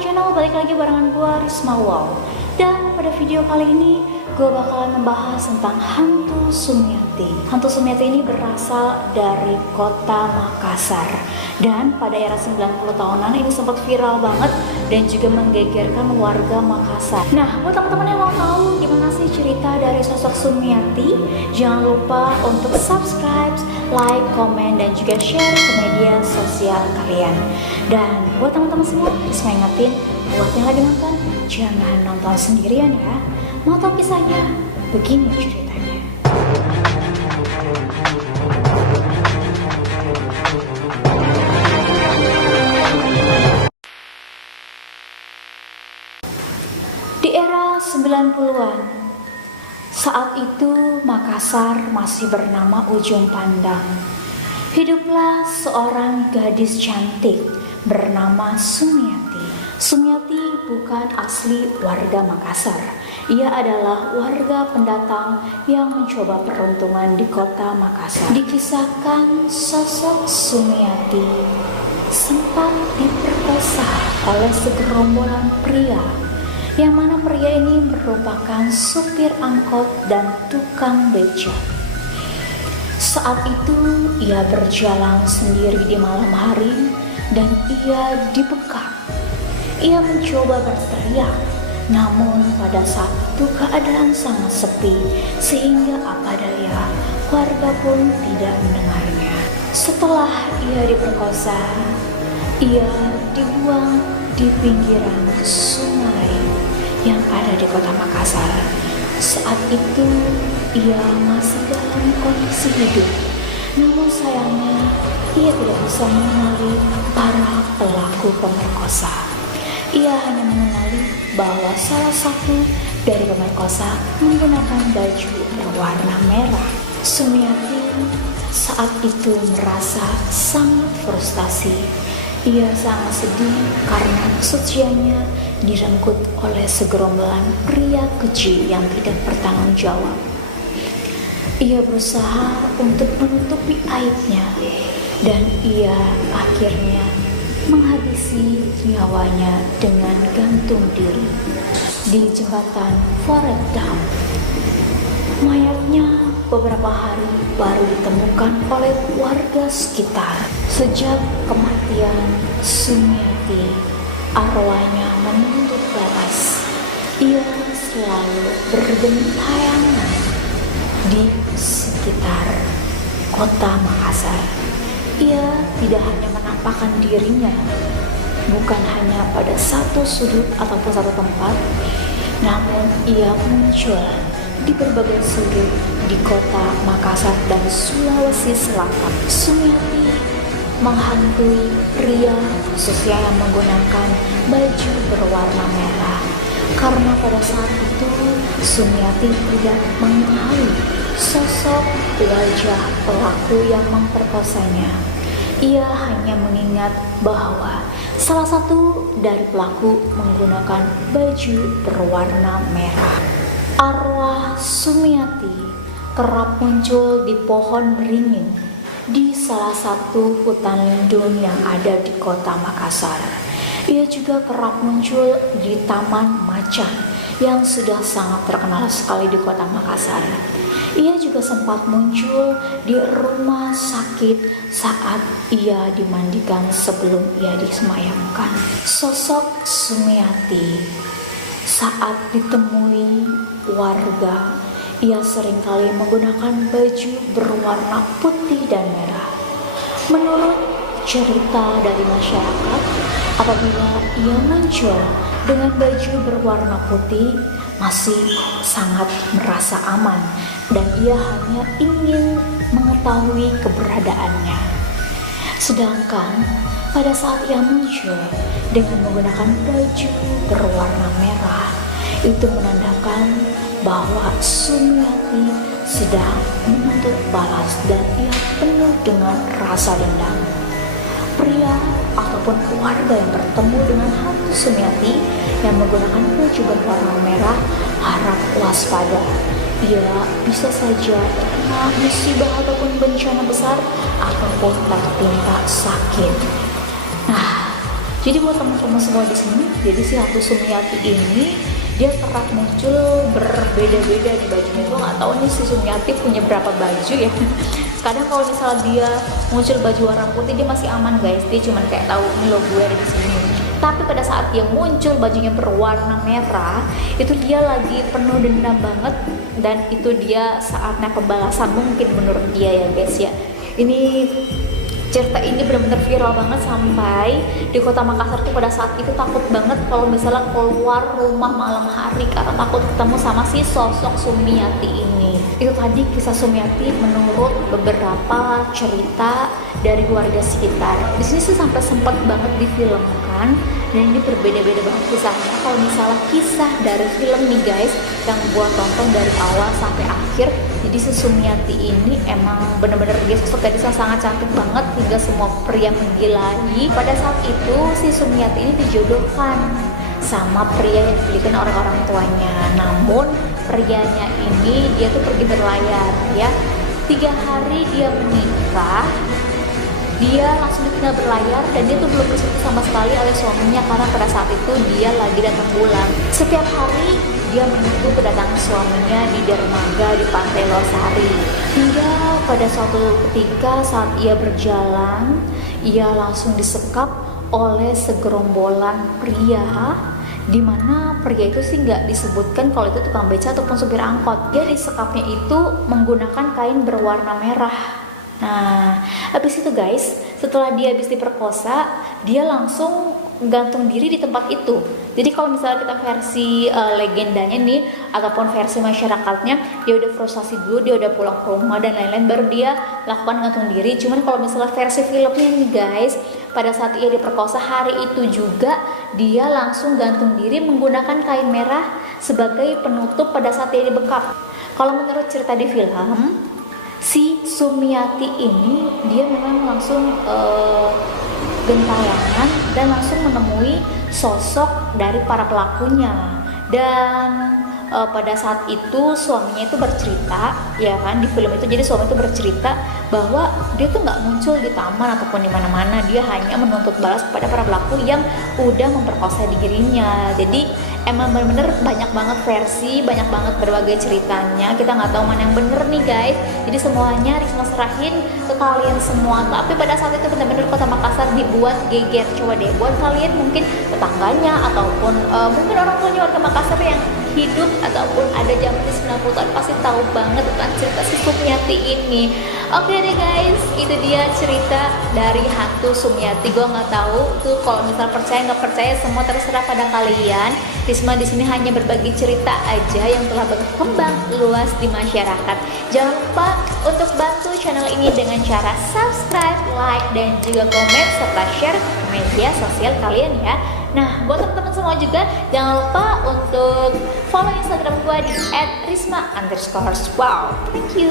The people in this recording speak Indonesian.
channel, balik lagi barengan gue Risma Wow. Dan pada video kali ini gue bakalan membahas tentang hantu Sumiati. Hantu Sumiati ini berasal dari kota Makassar. Dan pada era 90 tahunan ini sempat viral banget dan juga menggegerkan warga Makassar. Nah, buat teman-teman yang mau tahu gimana sih cerita dari sosok Sumiati, jangan lupa untuk subscribe, like, komen, dan juga share ke media sosial kalian. Dan buat teman-teman semua, Risma ingetin, buat yang lagi nonton, jangan nonton sendirian ya. Mau tahu kisahnya? Begini ceritanya. Di era 90-an, saat itu Makassar masih bernama Ujung Pandang. Hiduplah seorang gadis cantik bernama Sumiati. Sumiati bukan asli warga Makassar. Ia adalah warga pendatang yang mencoba peruntungan di kota Makassar. Dikisahkan sosok Sumiati sempat diperkosa oleh segerombolan pria, yang mana pria ini merupakan supir angkot dan tukang becak. Saat itu ia berjalan sendiri di malam hari dan ia dibekap. Ia mencoba berteriak, namun pada saat itu keadaan sangat sepi sehingga apa daya, warga pun tidak mendengarnya. Setelah ia diperkosa, ia dibuang di pinggiran sungai yang ada di kota Makassar. Saat itu ia masih dalam kondisi hidup, namun sayangnya ia tidak bisa mengenali para pelaku pemerkosa. Ia hanya mengenali bahwa salah satu dari pemerkosa menggunakan baju berwarna merah. Sumiati saat itu merasa sangat frustasi. Ia sangat sedih karena kesuciannya direnggut oleh segerombolan pria keji yang tidak bertanggung jawab. Ia berusaha untuk menutupi aibnya dan ia akhirnya menghabisi nyawanya dengan gantung diri di jembatan Forest Dam. Mayatnya beberapa hari baru ditemukan oleh warga sekitar. Sejak kematian Sumiati, arwahnya menuntut balas. Ia selalu bergentayangan di sekitar kota Makassar. Ia tidak hanya menampakkan dirinya, bukan hanya pada satu sudut ataupun satu tempat, namun ia muncul di berbagai sudut di kota Makassar dan Sulawesi Selatan. Sumiati menghantui pria khususnya yang menggunakan baju berwarna merah, karena pada saat itu Sumiati tidak mengenali sosok wajah pelaku yang memperkosanya. Ia hanya mengingat bahwa salah satu dari pelaku menggunakan baju berwarna merah. Arwah Sumiati kerap muncul di pohon beringin di salah satu hutan lindung yang ada di kota Makassar. Ia juga kerap muncul di Taman Macan yang sudah sangat terkenal sekali di kota Makassar. Ia juga sempat muncul di rumah sakit saat ia dimandikan sebelum ia disemayamkan. Sosok Sumiati saat ditemui warga, ia seringkali menggunakan baju berwarna putih dan merah. Menurut cerita dari masyarakat, apabila ia muncul dengan baju berwarna putih, masih sangat merasa aman dan ia hanya ingin mengetahui keberadaannya. Sedangkan pada saat ia muncul dengan menggunakan baju berwarna merah, itu menandakan bahwa Sumiati sedang menuntut balas dan ia penuh dengan rasa dendam. Pria ataupun warga yang bertemu dengan hantu Sumiati yang menggunakan baju berwarna merah harap waspada. Ia bisa saja terkena musibah ataupun bencana besar ataupun tertimpa sakit. Nah, Jadi buat teman-teman semua di sini, jadi si hantu Sumiati ini dia kerap muncul berbeda-beda di bajunya. Gue nggak tahu nih si Sumiati punya berapa baju ya. Kadang kalau misalnya dia muncul baju warna putih dia masih aman guys, dia cuman kayak tahu ini lo gue ada di sini. Tapi pada saat dia muncul bajunya berwarna merah, itu dia lagi penuh dendam banget, dan itu dia saatnya pembalasan mungkin menurut dia ya guys ya. Ini cerita ini benar-benar viral banget sampai di kota Makassar tuh pada saat itu takut banget kalau misalnya keluar rumah malam hari karena takut ketemu sama si sosok Sumiati ini. Itu tadi kisah Sumiati menurut beberapa cerita dari warga sekitar. Di sini sih sampai sempat banget difilmkan dan ini berbeda-beda banget kisahnya. Kalau misalnya kisah dari film nih guys yang gua tonton dari awal sampai akhir, jadi si Sumiati ini emang bener-bener dia sosok gadis yang sangat cantik banget hingga semua pria menggilai. Pada saat itu si Sumiati ini dijodohkan sama pria yang dipilihkan oleh orang tuanya. Namun prianya ini dia tuh pergi berlayar ya. 3 hari dia menikah, dia langsung ditinggal berlayar dan dia tuh belum disentuh sama sekali oleh suaminya karena pada saat itu dia lagi datang bulan. Setiap hari dia menunggu kedatangan suaminya di dermaga di Pantai Losari. Hingga pada suatu ketika saat ia berjalan, ia langsung disekap oleh segerombolan pria, di mana pria itu sih nggak disebutkan kalau itu tukang beca ataupun supir angkot. Dia disekapnya itu menggunakan kain berwarna merah. Nah, habis itu guys, setelah dia habis diperkosa, dia langsung gantung diri di tempat itu. Jadi kalau misalnya kita versi legendanya nih ataupun versi masyarakatnya, dia udah frustasi dulu, dia udah pulang ke rumah dan lain-lain, baru dia lakukan gantung diri. Cuman kalau misalnya versi filmnya nih guys, pada saat ia diperkosa hari itu juga dia langsung gantung diri menggunakan kain merah sebagai penutup pada saat ia dibekap. Kalau menurut cerita di film, si Sumiati ini dia memang langsung gentayangan dan langsung menemui sosok dari para pelakunya. Dan pada saat itu suaminya itu bercerita, ya kan, di film itu jadi suami itu bercerita bahwa dia tuh nggak muncul di taman ataupun di mana-mana, dia hanya menuntut balas kepada para pelaku yang udah memperkosa dirinya. Jadi emang bener-bener banyak banget versi, banyak banget berbagai ceritanya, kita nggak tahu mana yang bener nih guys. Jadi semuanya Risma serahin ke kalian semua. Tapi pada saat itu bener-bener kota Makassar dibuat geger. Coba deh buat kalian mungkin tetangganya ataupun mungkin orang tuanya warga Makassar yang hidup ataupun ada zaman di 90-an pasti tahu banget tentang cerita si Sumiati ini. Oke deh guys, itu dia cerita dari hantu Sumiati. Gue nggak tahu tuh kalau misal percaya nggak percaya, semua terserah pada kalian. Risma di sini hanya berbagi cerita aja yang telah berkembang luas di masyarakat. Jangan lupa untuk bantu channel ini dengan cara subscribe, like, dan juga komen serta share ke media sosial kalian ya. Nah, buat teman-teman semua juga jangan lupa untuk follow Instagram gue di @risma_wow. Thank you.